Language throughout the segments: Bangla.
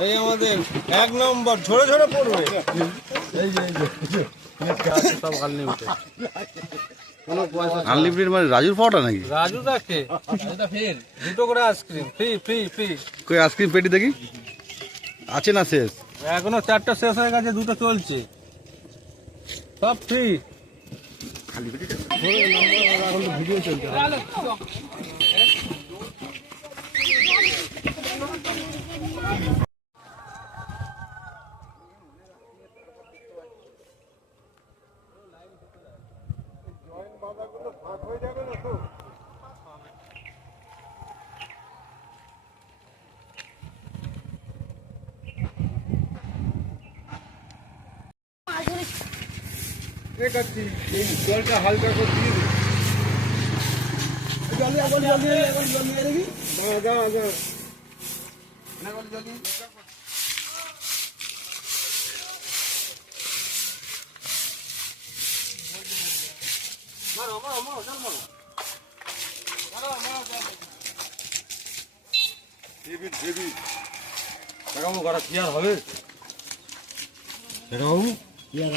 এই আমাদের এক নম্বর ঝরে ঝরে পড়বে। এই যে সব আনলিমিটেড। কোনো পয়সা আনলিমিটেড মানে রাজুর পাওয়াটা নাকি? রাজু দাকে এটা ফের দুটো করে আইসক্রিম ফ্রি ফ্রি ফ্রি। কই আইসক্রিম পেটি দেখি আছে না শেষ? এখনো 4টা শেষ হয়ে গেছে, 2টো চলছে, সব ফ্রি। খালি পেটিটা এখন ভিডিও চলছে। জলটা হালকা করে দিয়ে দিই। কি আর হবে?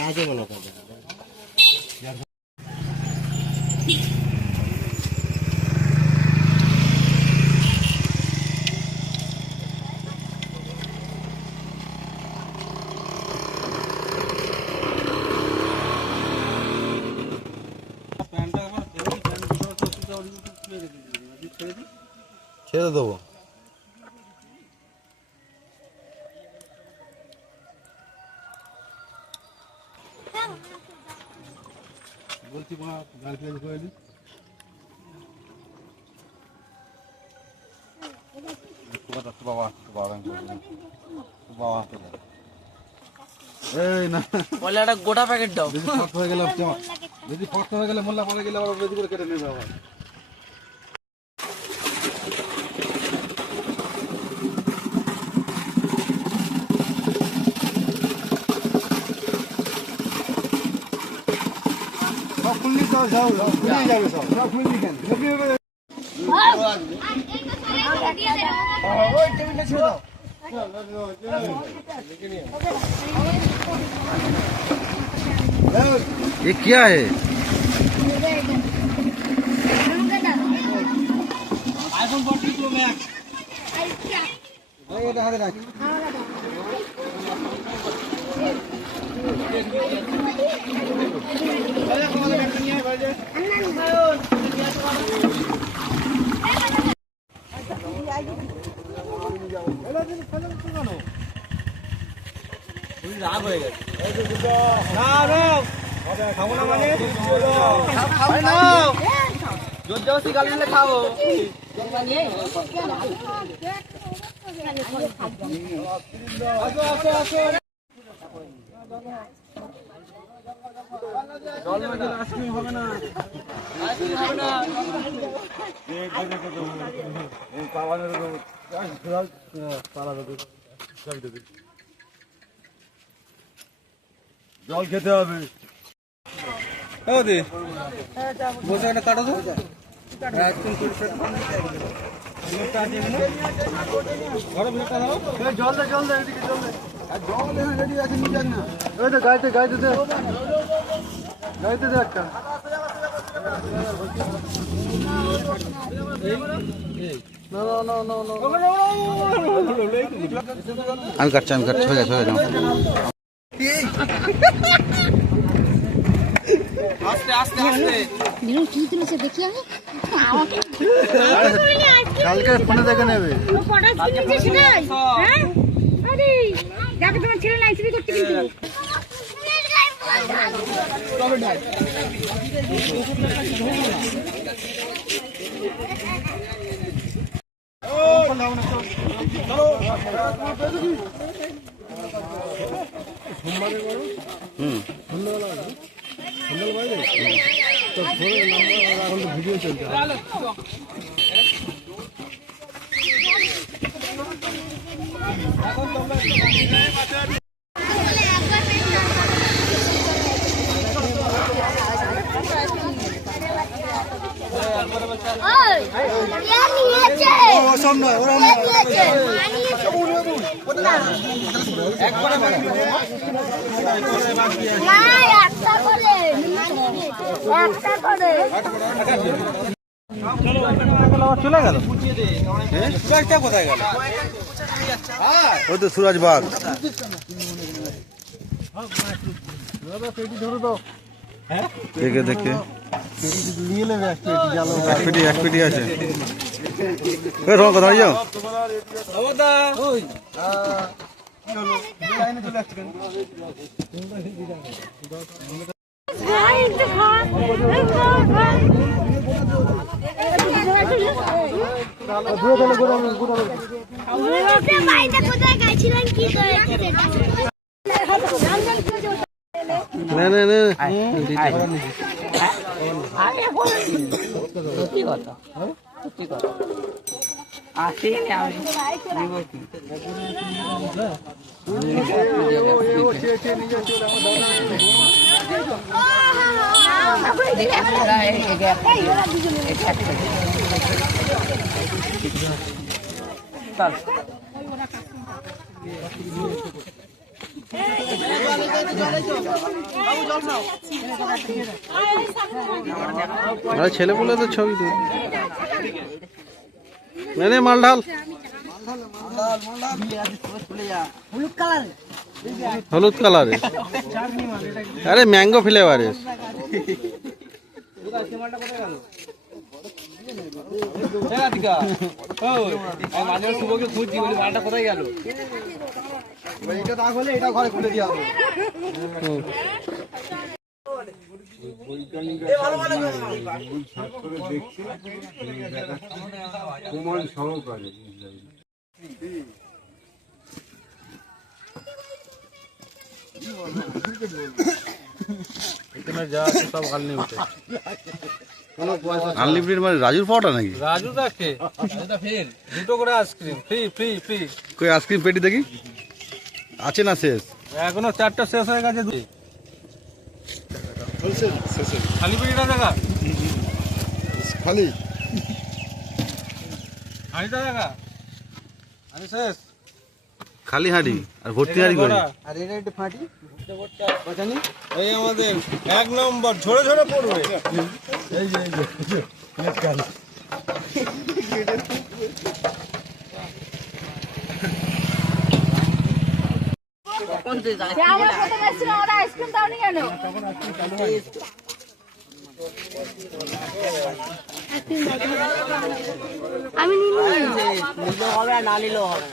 আগে মনে করবে ছেড়ে দেবো। বলছি গার্লফ্রেন্ড করে দিই। এই না বলে একটা গোটা প্যাকেট দাও। যদি ফট হয়ে গেলে মোল্লা পরে গেলে আবার বেশি করে কেটে নেবে আবার। সব খুললি তো যাও খুলে যাবে, সব খুললি কেন? ওই টেবিলটা ছেড়ে দাও। ये क्या है? iPhone 14 Pro Max। এটা হাতে রাখ। রাগ হয়ে গেছে। খাবো না মানে জোর জবরদস্তি গাল দিলে খাবো। জল না খেলে আইসক্রিম হবে না। জল খেতে হবে। বসে একটা কাটো তো। জল দে জল দে এদিকে জল দে। জল এখানে রেডি আছে, নিয়ে যান না। ওই তো গাইতে গাইতে দে, গাইতে দে একটা। আমি কাটছি হয়ে গেছে আস্তে আস্তে আস্তে কি তুলেছে দেখি আমি কালকে ফোনে দেখে নেবে। আরে দেখো তোমার ছেলে লাইসেন্স করতে কিন্তু ভিডিও চলছে। ওসব নয়, ওরা চলে গেল কোথায় গেল? ওই তো সুরাজবাগ। দেখে দেখে এক পেটি আছে। তোমার কোথায় যাও? কোথায় গেছিলেন কি আরে ছেলে বলে তো ছবি তো মানে মাল ঢাল হলুদ কালারে। আরে ম্যাঙ্গো ফ্লেভারে। শুভকে খুঁজছি বলি মালটা কোথায় গেল? এটা দাগ হলে এটা ঘরে খুলে দেওয়া হবে। এখানে যা আছে সব আনলিমিটেড। আনলিমিটেড মানে রাজুর পাওয়াটা নাকি? রাজু দাকে ফেল দুটো করে আইসক্রিম ফ্রি ফ্রি ফ্রি। কই আইসক্রিম পেটি দেখি আছে না শেষ? এখনো 4টা শেষ হয়ে গেছে। খালি পেটিটা দেখা খালি হাঁড়িটা দেখা আমি শেষ খালি হাঁড়ি আর ভর্তি হাঁড়ি করে। আর এটা একটু ফাটি এই আমাদের 1 নম্বর ঝরে ঝরে পড়বে। এই যে আমার কথা বলছিল ওরা আইসক্রিম দাওনি কেন? আমি নিলে হবে না নিলেও হবে।